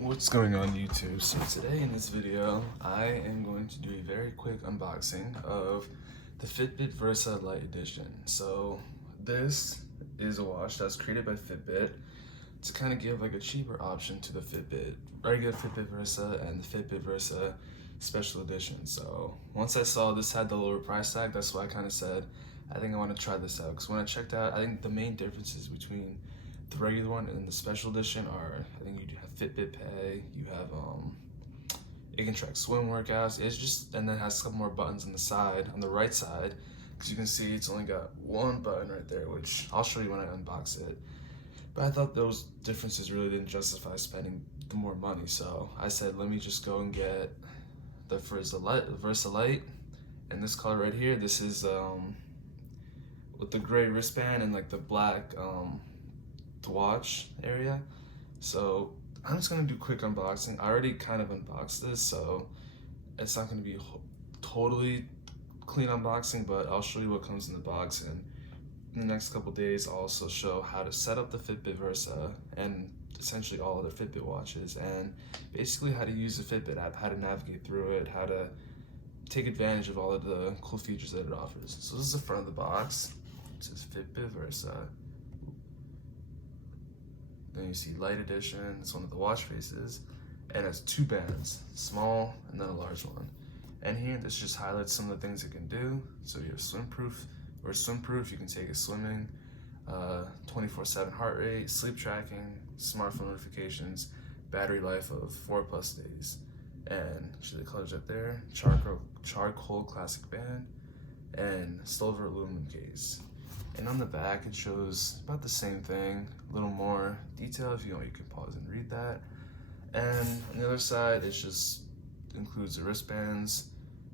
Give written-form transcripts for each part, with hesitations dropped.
What's going on YouTube? So today in this video, I am going to do a very quick unboxing of the Fitbit Versa Lite edition. So this is a watch that's created by Fitbit to kind of give like a cheaper option to the Fitbit, regular Fitbit Versa and the Fitbit Versa special edition. So once I saw this had the lower price tag, that's why I kind of said, I think I want to try this out. Because when I checked out, I think the main differences between the regular one and the special edition are, I think you have Fitbit Pay, you have it can track swim workouts. It's just, and then it has a couple more buttons on the side, on the right side, because you can see it's only got one button right there, which I'll show you when I unbox it. But I thought those differences really didn't justify spending the more money, so I said let me just go and get the Versa Lite, and this color right here. This is with the gray wristband and like the black to watch area. So I'm just gonna do quick unboxing. I already kind of unboxed this, so it's not gonna be totally clean unboxing, but I'll show you what comes in the box, and in the next couple days I'll also show how to set up the Fitbit Versa and essentially all other Fitbit watches, and basically how to use the Fitbit app, how to navigate through it, how to take advantage of all of the cool features that it offers. So this is the front of the box. It says Fitbit Versa. Then you see Lite Edition, it's one of the watch faces, and it's two bands, small and then a large one. And here, this just highlights some of the things it can do. So you have swimproof, you can take it swimming, 24/7 heart rate, sleep tracking, smartphone notifications, battery life of 4+ days. And see the colors up there, charcoal classic band, and silver aluminum case. And on the back, it shows about the same thing, a little more detail. If you want, you can pause and read that. And on the other side, it just includes the wristbands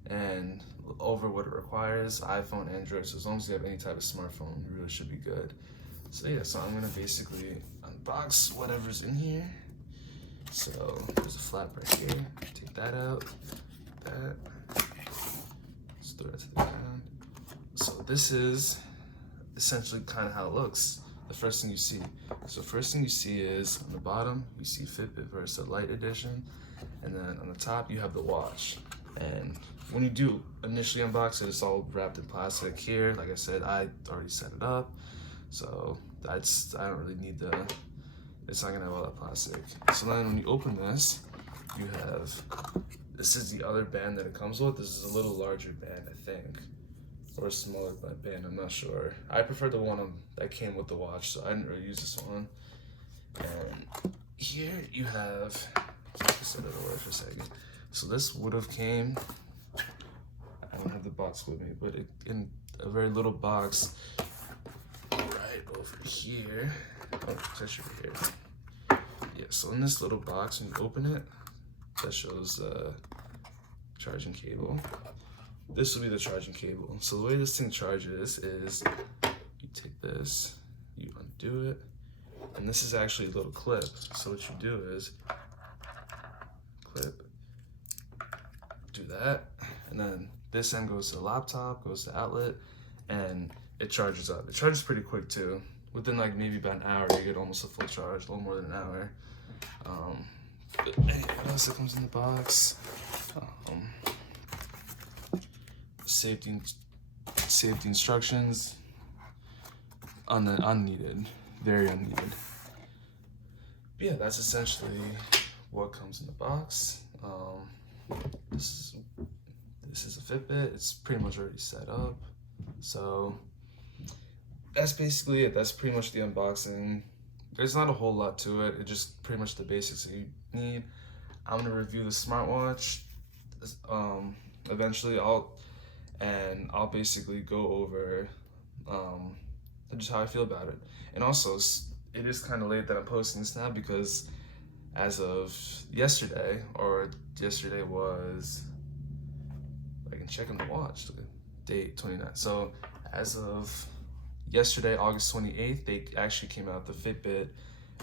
and over what it requires, iPhone, Android. So as long as you have any type of smartphone, you really should be good. So yeah, so I'm gonna basically unbox whatever's in here. So there's a flap right here. Take that out. That. Just throw it to the ground. So this is essentially kind of how it looks. The first thing you see. So first thing you see is on the bottom, you see Fitbit Versa Lite Edition, and then on the top you have the watch. And when you do initially unbox it, it's all wrapped in plastic. Here, like I said, I already set it up, so I don't really need it's not gonna have all that plastic. So then when you open this, you have, this is the other band that it comes with. This is a little larger band, I think, or a smaller band, I'm not sure. I prefer the one that came with the watch, so I didn't really use this one. And here you have, set it away for a second. So this would have came, I don't have the box with me, but in a very little box right over here. Oh, it's actually right here. Yeah, so in this little box, when you open it, that shows charging cable. This will be the charging cable. So the way this thing charges is you take this, you undo it, and this is actually a little clip. So what you do is clip, do that, and then this end goes to the laptop, goes to outlet, and it charges up. It charges pretty quick too. Within like maybe about an hour, you get almost a full charge, a little more than an hour. What else that comes in the box? Safety instructions, unneeded, very unneeded. But yeah, that's essentially what comes in the box. This is a Fitbit. It's pretty much already set up. So that's basically it. That's pretty much the unboxing. There's not a whole lot to it. It's just pretty much the basics that you need. I'm gonna review the smartwatch. Eventually, I'll basically go over just how I feel about it. And also, it is kind of late that I'm posting this now, because as of yesterday, or yesterday was, I can check on the watch, the date 29. So as of yesterday, August 28th, they actually came out the Fitbit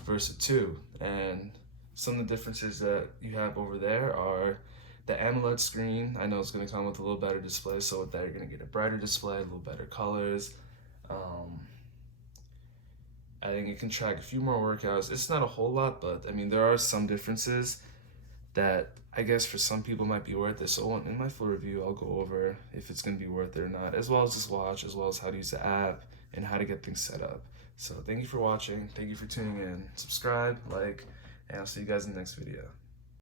Versa 2. And some of the differences that you have over there are the AMOLED screen. I know it's going to come with a little better display, so with that you're going to get a brighter display, a little better colors. I think it can track a few more workouts. It's not a whole lot, but I mean, there are some differences that I guess for some people might be worth it. So in my full review, I'll go over if it's going to be worth it or not, as well as this watch, as well as how to use the app and how to get things set up. So thank you for watching. Thank you for tuning in. Subscribe, like, and I'll see you guys in the next video.